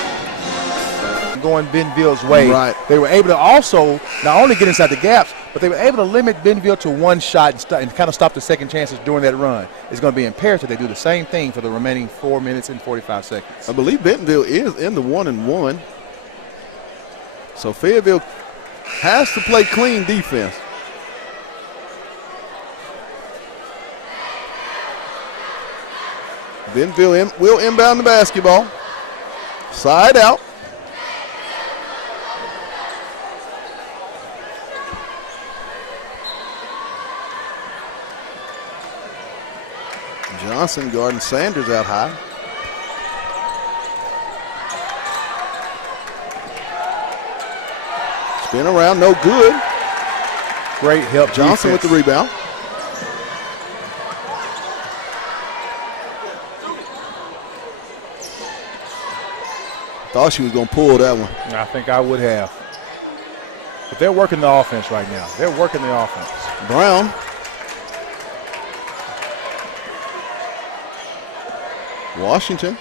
going Bentonville's way. Right. They were able to also not only get inside the gaps, but they were able to limit Bentonville to one shot and kind of stop the second chances during that run. It's going to be imperative they do the same thing for the remaining 4 minutes and 45 seconds. I believe Bentonville is in the 1-1. So Fayetteville has to play clean defense. Bentonville will inbound the basketball. Side out. Johnson guarding Sanders out high. Spin around, no good. Great help. Johnson defense. with the rebound. Thought she was going to pull that one. I think I would have. But they're working the offense right now. They're working the offense. Brown. Washington.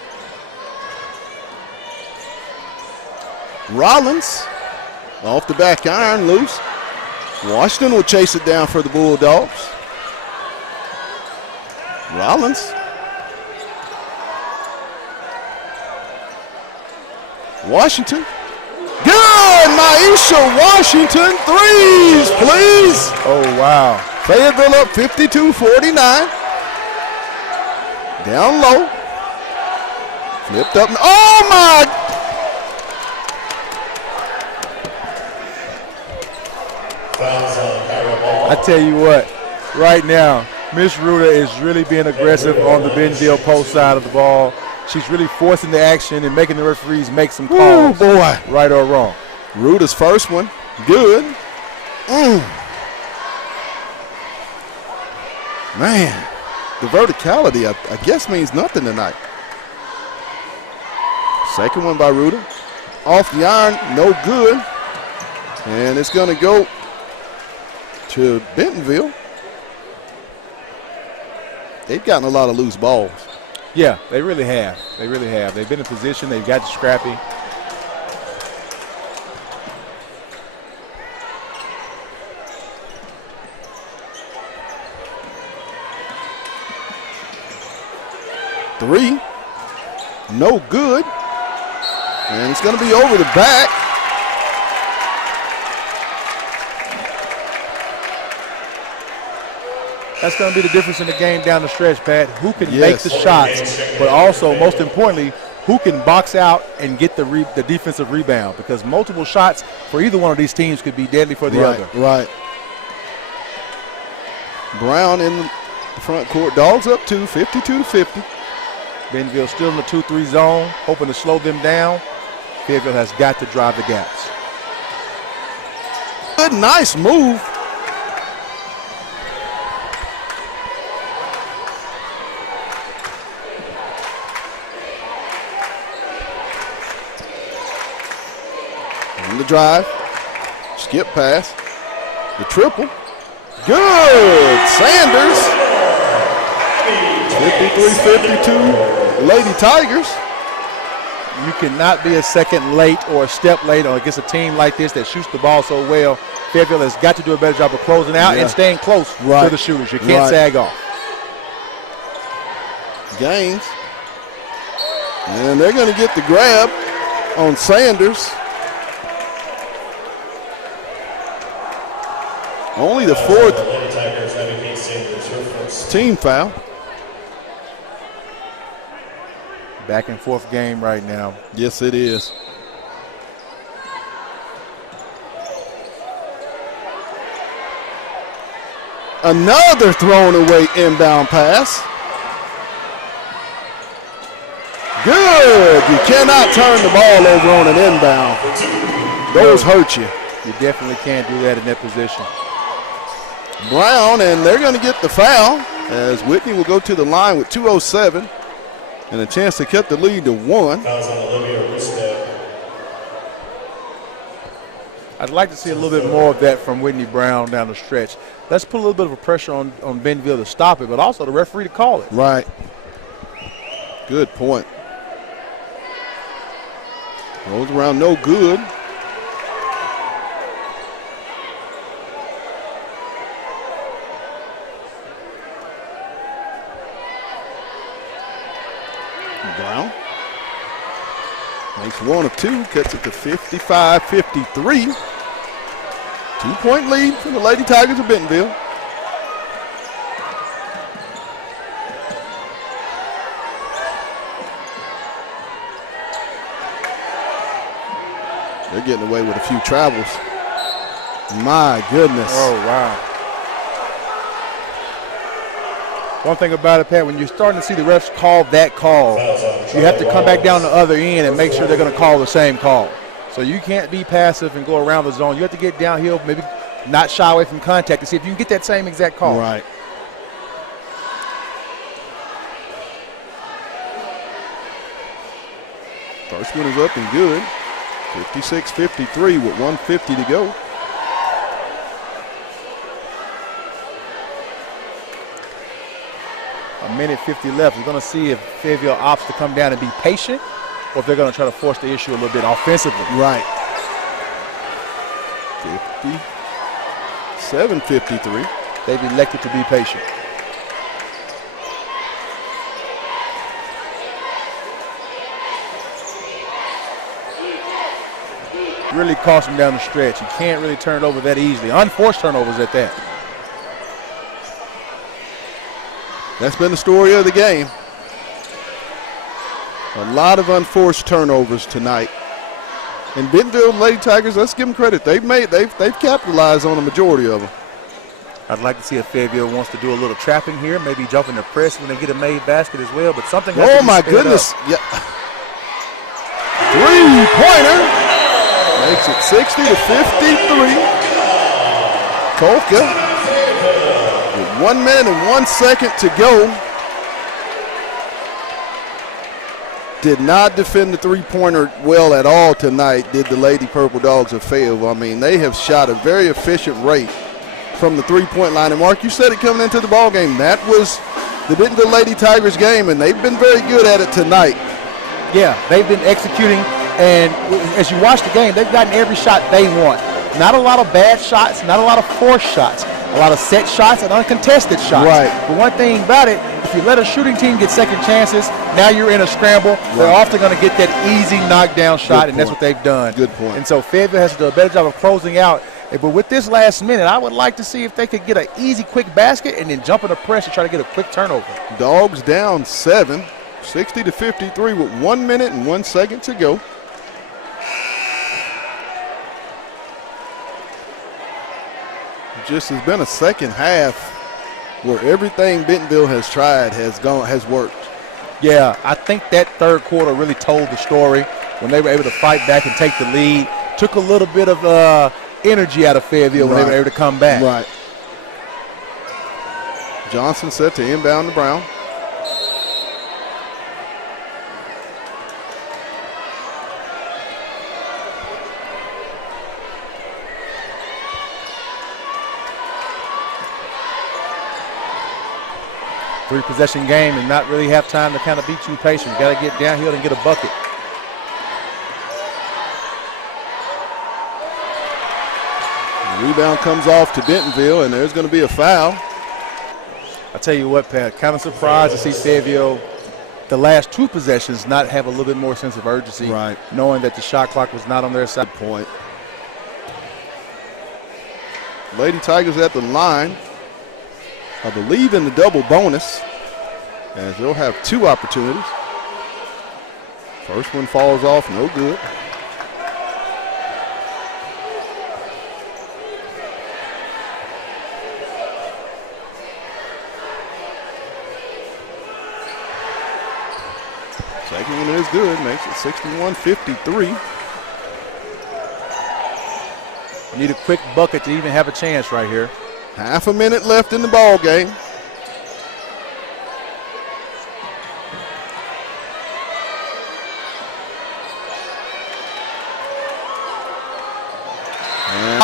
Rollins off the back iron, loose. Washington will chase it down for the Bulldogs. Rollins. Washington. Good! Maisha Washington, threes, please. Oh, wow. Fayetteville up 52-49. Down low. Flipped up. Oh, my! I tell you what, right now, Miss Ruta is really being aggressive on the Bentonville post side of the ball. She's really forcing the action and making the referees make some calls. Oh, boy. Right or wrong. Ruta's first one. Good. Man, the verticality, I guess, means nothing tonight. Second one by Ruta. Off the iron, no good. And it's going to go to Bentonville. They've gotten a lot of loose balls. Yeah, they really have. They really have. They've been in position. They've got scrappy. Three, no good. And it's going to be over the back. That's going to be the difference in the game down the stretch, Pat. Who can make the shots, but also, most importantly, who can box out and get the defensive rebound, because multiple shots for either one of these teams could be deadly for the other. Right. Brown in the front court. Dogs up 2, 52-50. Bentonville still in the 2-3 zone, hoping to slow them down. Fayetteville has got to drive the gaps. Good, nice move. On the drive, skip pass, the triple. Good, Sanders. 53-52, Lady Tigers. You cannot be a second late or a step late against a team like this that shoots the ball so well. Fayetteville has got to do a better job of closing out and staying close to the shooters. You can't sag off. Gaines. And they're going to get the grab on Sanders. Only the fourth team foul. Back and forth game right now. Yes, it is. Another thrown away inbound pass. Good. You cannot turn the ball over on an inbound. Those hurt you. You definitely can't do that in that position. Brown, and they're going to get the foul as Whitney will go to the line with 2:07 and a chance to cut the lead to 1. I'd like to see a little bit more of that from Whitney Brown down the stretch. Let's put a little bit of a pressure on Bentonville to stop it, but also the referee to call it. Right. Good point. Rolls around, no good. Brown makes 1 of 2, cuts it to 55-53. 2-point lead for the Lady Tigers of Bentonville. They're getting away with a few travels. My goodness. Oh, wow. One thing about it, Pat, when you're starting to see the refs call that call, you have to come back down the other end and make sure they're going to call the same call. So you can't be passive and go around the zone. You have to get downhill, maybe not shy away from contact to see if you can get that same exact call. Right. First one is up and good. 56-53 with 1:50 to go. A minute 50 left. We're going to see if Fayetteville opts to come down and be patient, or if they're going to try to force the issue a little bit offensively. Right. 57-53. They've elected to be patient. Really cost them down the stretch. You can't really turn it over that easily. Unforced turnovers at that. That's been the story of the game. A lot of unforced turnovers tonight. And Bentonville Lady Tigers, let's give them credit. They've capitalized on the majority of them. I'd like to see if Fayetteville wants to do a little trapping here, maybe jump in the press when they get a made basket as well, but something has to Oh be my sped goodness. up. Yeah. Three-pointer. Makes it 60-53. Kolka with 1 minute and 1 second to go. Did not defend the three-pointer well at all tonight, did the Lady Purple Dogs of Fayetteville. I mean, they have shot a very efficient rate from the three-point line. And Mark, you said it coming into the ball game. That was the Bentonville Lady Tigers game, and they've been very good at it tonight. Yeah, they've been executing, and as you watch the game, they've gotten every shot they want. Not a lot of bad shots, not a lot of forced shots, a lot of set shots and uncontested shots. Right. But one thing about it, if you let a shooting team get second chances, now you're in a scramble. Right. They're often going to get that easy knockdown shot, and that's what they've done. Good point. And so Fayetteville has to do a better job of closing out. But with this last minute, I would like to see if they could get an easy, quick basket and then jump in the press and try to get a quick turnover. Dogs down 7, 60-53 with 1 minute and 1 second to go. Just has been a second half where everything Bentonville has tried has worked. Yeah, I think that third quarter really told the story when they were able to fight back and take the lead. Took a little bit of energy out of Fayetteville when they were able to come back. Right. Johnson set to inbound to Brown. Three-possession game and not really have time to kind of be too patient. You got to get downhill and get a bucket. The rebound comes off to Bentonville, and there's going to be a foul. I tell you what, Pat, kind of surprised to see Fayetteville the last two possessions not have a little bit more sense of urgency, right, knowing that the shot clock was not on their side. Good point. Lady Tigers at the line. I believe in the double bonus, as they'll have two opportunities. First one falls off, no good. Second one is good, makes it 61-53. Need a quick bucket to even have a chance right here. Half a minute left in the ball game.